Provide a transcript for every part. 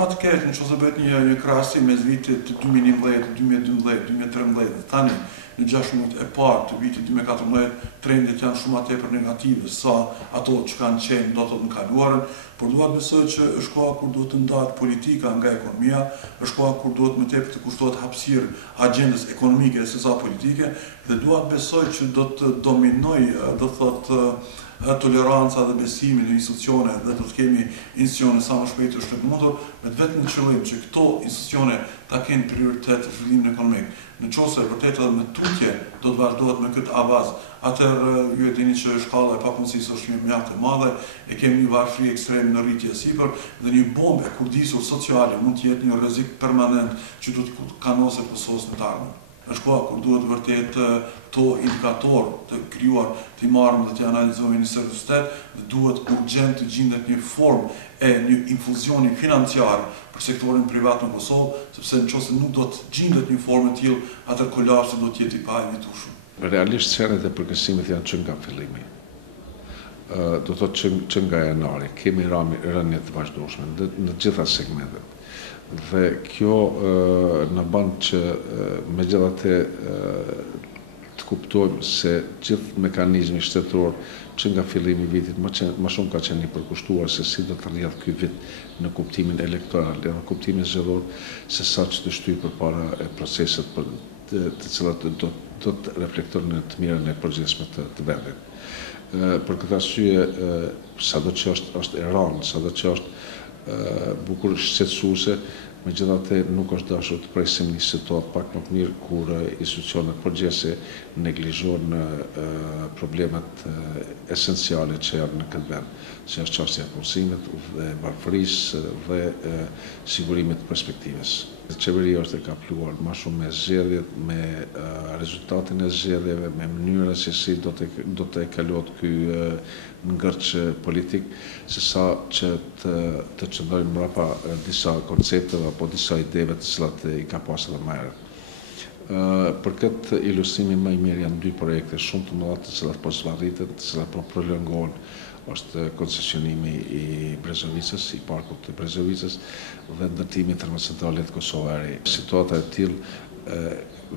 fat keq nëse bëhet një krahasim mes vitit 2011, 2012, 2013 tani në 6 muajt e parë të vitit 2014 trendet janë shumë tepër negative sa ato që kanë qenë do të thotë në kaluarën, por dua të besoj që është koha kur duhet të ndahet politika nga ekonomia, është koha kur duhet më tepër të kushtohet hapësirë agjendës ekonomike se sa politike dhe dua të besoj që do të dominoj do të thotë toleranca dhe besimi në institucione dhe do të kemi institucione sa më shpejt është mundur me vetëm në qëllim që këto institucione ta kenë prioritet zhvillimin ekonomik. Nëse vërtet edhe me tutje do të vazhdohet me këtë avaz, atëherë ju e dini që shkalla e papunësisë është mjaft e madhe, e kemi një varfëri ekstrem në rritje sipër dhe një bombë e kurdisur sociale mund të jetë një rrezik permanent që do të kanosë Kosovës në të ardhmen. Është koha kur duhet vërtet këto indikator të krijuar të marrim dhe të analizojmë Ministeri i Shtetit dhe duhet urgjent të gjendet një formë e një infuzioni financiar për sektorin privat në Kosovë, sepse nëse nuk do të gjendet një formë e tillë, atë kolapsi do të jetë i paevitueshëm. Realisht çështjet e përgjegjësimit janë që nga fillimi. Do të thotë që nga janari kemi rënje të vazhdueshme në të gjitha segmentet. Dhe kjo në bën që megjithatë të kuptojmë se gjithë mekanizmi shtetëror që nga fillimi i vitit më shumë ka qenë i përkushtuar se si do të rrjedh ky vit në kuptimin elektoral dhe në kuptimin zgjedhor se sa që të shtyjë përpara proceset të cilat do të reflektojnë në të mirën e përgjithshme të vendit. Për këtë arsye, sado që është e rëndë, sado që është bukur shqetësuese, megjithatë nuk është dashur të presim një situatë pak më të mirë kur institucionet përgjithëse neglizhojnë problemet esenciale që janë në këtë vend, që është çështja e punësimit dhe varfërisë dhe sigurimit të perspektivës. Qeveria është e kapluar më shumë me zgjedhjet, me rezultatin e zgjedhjeve, me mënyrën se si do të kalohet ky ngërç politik, sesa që të qëndrojnë mbrapa disa koncepteve apo disa ideve të cilat i ka pasur edhe më herët. Për këtë ilustrimi më i mirë janë dy projekte shumë të mëdha të cilat po zvarriten, të cilat po prolongohen. Është koncesionimi i Brezovicës, i parkut të Brezovicës dhe ndërtimi i termocentralit Kosova e Re. Situata e tillë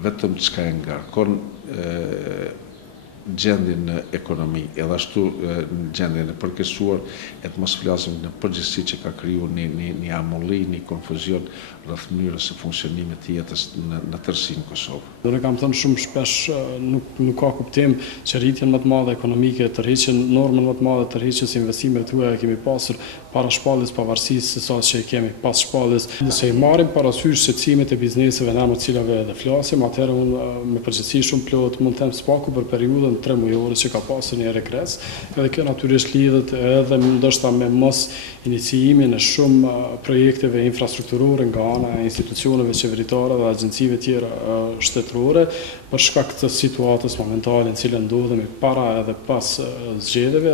vetëm çka e ngarkon gjendjen në ekonomi, edhe ashtu në gjendjen e përkesuar, e të mos flasim në përgjithësi që ka krijuar një amulli, një konfuzion rreth mënyrës së funksionimit të jetës në tërësi në Kosovë. Ne kam thënë shumë shpesh nuk ka kuptim që rritjen më të madhe ekonomike, tërheqjen normën më të madhe tërheqjes investimeve tuaja kemi pasur para shpalljes pavarësisë se sa që kemi pas shpalljes. Nëse i marrim parasysh secimit e bizneseve në të cilave edhe flasim, atëherë unë me përgjithësi shumë plot mund të them spaku për periudhën 3 mujore që ka pasur një regres, edhe kjo natyrisht lidhet edhe ndoshta me mos iniciimin e shumë projekteve infrastrukturore nga ana e institucioneve qeveritare dhe agjencive tjera shtetërore për shkak të situatës momentale në cilën ndodhemi para edhe pas zgjedhjeve.